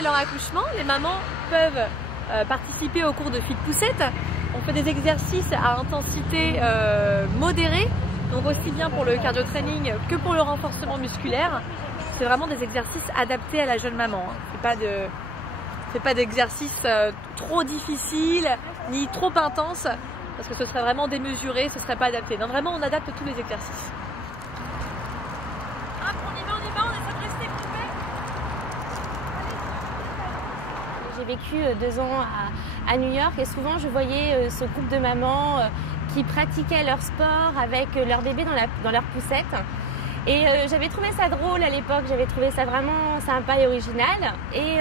après leur accouchement, les mamans peuvent participer au cours de Fit Poussette. On fait des exercices à intensité modérée, donc aussi bien pour le cardio training que pour le renforcement musculaire. C'est vraiment des exercices adaptés à la jeune maman. C'est pas d'exercices trop difficiles ni trop intenses parce que ce serait vraiment démesuré, ce serait pas adapté. Non, vraiment on adapte tous les exercices. Hop, on y va, on essaie de rester groupés. J'ai vécu 2 ans à New York et souvent je voyais ce groupe de mamans qui pratiquaient leur sport avec leur bébé dans leur poussette. Et j'avais trouvé ça drôle à l'époque, j'avais trouvé ça vraiment sympa et original. Et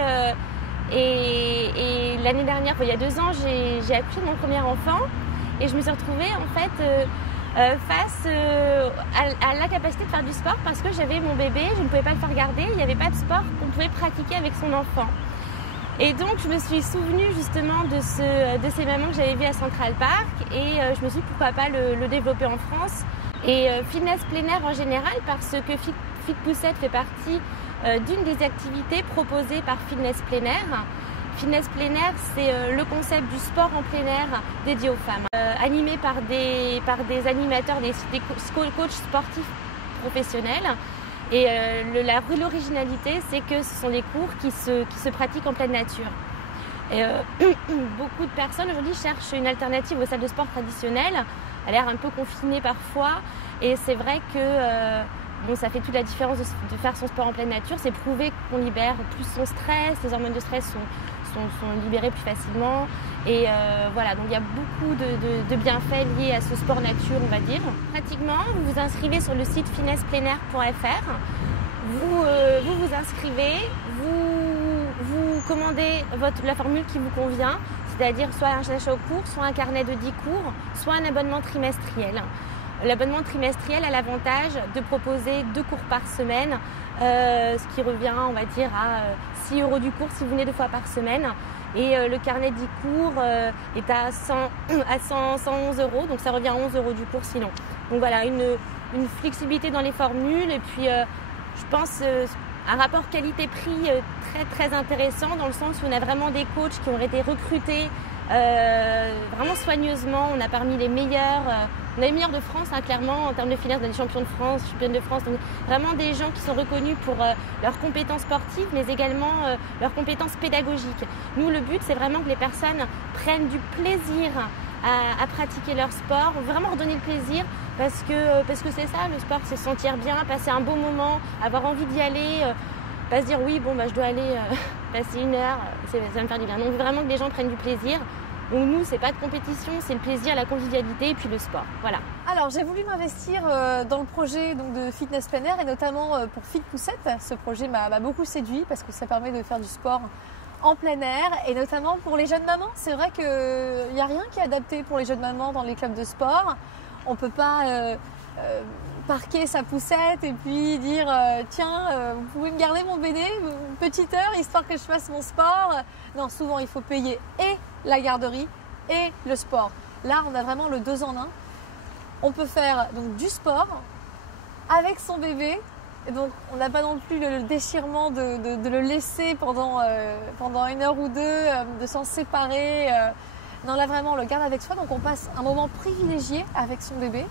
l'année dernière, il y a 2 ans, j'ai accouché de mon premier enfant et je me suis retrouvée en fait face à l'incapacité de faire du sport parce que j'avais mon bébé, je ne pouvais pas le faire garder, il n'y avait pas de sport qu'on pouvait pratiquer avec son enfant. Et donc je me suis souvenue justement de ces mamans que j'avais vues à Central Park et je me suis dit pourquoi pas le développer en France. Et fitness plein air en général parce que Fit Poussette fait partie d'une des activités proposées par Fitness plein air. Fitness plein air, c'est le concept du sport en plein air dédié aux femmes, animé par des animateurs, des coachs sportifs professionnels. Et l'originalité, c'est que ce sont des cours qui se pratiquent en pleine nature. Et, beaucoup de personnes aujourd'hui cherchent une alternative aux salles de sport traditionnelles, a l'air un peu confinée parfois. Et c'est vrai que ça fait toute la différence de faire son sport en pleine nature. C'est prouvé qu'on libère plus son stress, les hormones de stress sont libérées plus facilement. Et voilà, donc il y a beaucoup de bienfaits liés à ce sport nature, on va dire. Pratiquement, vous vous inscrivez sur le site fitnesspleinair.fr. Vous vous inscrivez, vous commandez la formule qui vous convient, c'est-à-dire soit un achat au cours, soit un carnet de 10 cours, soit un abonnement trimestriel. L'abonnement trimestriel a l'avantage de proposer 2 cours par semaine, ce qui revient, on va dire, à 6 € du cours si vous venez 2 fois par semaine. Et le carnet de 10 cours est à 111 €, donc ça revient à 11 € du cours sinon. Donc voilà, une flexibilité dans les formules et puis je pense un rapport qualité-prix très très intéressant dans le sens où on a vraiment des coachs qui ont été recrutés vraiment soigneusement. On a parmi les meilleurs, on a les meilleurs de France clairement en termes de finesse, on a des champions de France, championnes de France, donc vraiment des gens qui sont reconnus pour leurs compétences sportives mais également leurs compétences pédagogiques. Nous le but c'est vraiment que les personnes prennent du plaisir à pratiquer leur sport, vraiment redonner le plaisir parce que c'est ça le sport, c'est se sentir bien, passer un beau moment, avoir envie d'y aller, pas se dire oui je dois aller passer 1 heure, ça va me faire du bien. Donc on veut vraiment que les gens prennent du plaisir. Donc nous, c'est pas de compétition, c'est le plaisir, la convivialité et puis le sport. Voilà. Alors j'ai voulu m'investir dans le projet de fitness plein air et notamment pour Fit Poussette. Ce projet m'a beaucoup séduit parce que ça permet de faire du sport en plein air et notamment pour les jeunes mamans. C'est vrai qu'il n'y a rien qui est adapté pour les jeunes mamans dans les clubs de sport. On peut pas parquer sa poussette et puis dire tiens, vous pouvez me garder mon bébé une petite heure histoire que je fasse mon sport. Non, souvent il faut payer et la garderie et le sport. Là, on a vraiment le 2 en 1. On peut faire donc du sport avec son bébé. Et donc, on n'a pas non plus le déchirement de le laisser pendant 1 heure ou 2, de s'en séparer. Non, là, vraiment, on le garde avec soi. Donc, on passe un moment privilégié avec son bébé.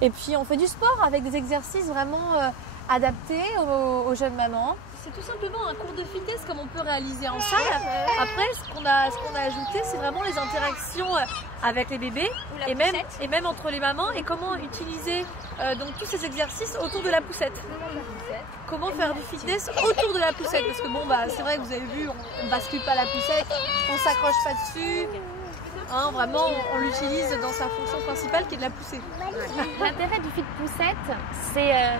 Et puis, on fait du sport avec des exercices vraiment adaptés aux jeunes mamans. C'est tout simplement un cours de fitness comme on peut réaliser en salle. Après, ce qu'on a ajouté, c'est vraiment les interactions avec les bébés et même entre les mamans et comment utiliser donc tous ces exercices autour de la poussette. Comment faire du fitness autour de la poussette parce que c'est vrai que vous avez vu, on ne bascule pas la poussette, on s'accroche pas dessus. Hein, vraiment, on l'utilise dans sa fonction principale qui est de la pousser. L'intérêt du Fit Poussette,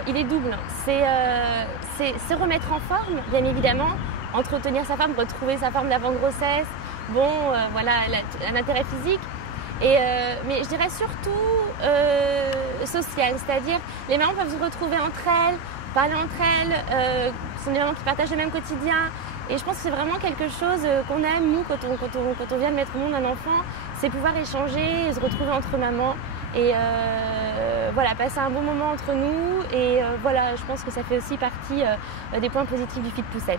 il est double. C'est se remettre en forme, bien évidemment, entretenir sa forme, retrouver sa forme d'avant-grossesse. Voilà, un intérêt physique. Mais je dirais surtout social, c'est-à-dire les mamans peuvent se retrouver entre elles, parler entre elles, ce sont des mamans qui partagent le même quotidien. Et je pense que c'est vraiment quelque chose qu'on aime, nous, quand on vient de mettre au monde un enfant, c'est pouvoir échanger, se retrouver entre mamans et voilà, passer un bon moment entre nous. Et voilà, je pense que ça fait aussi partie des points positifs du Fit Poussette.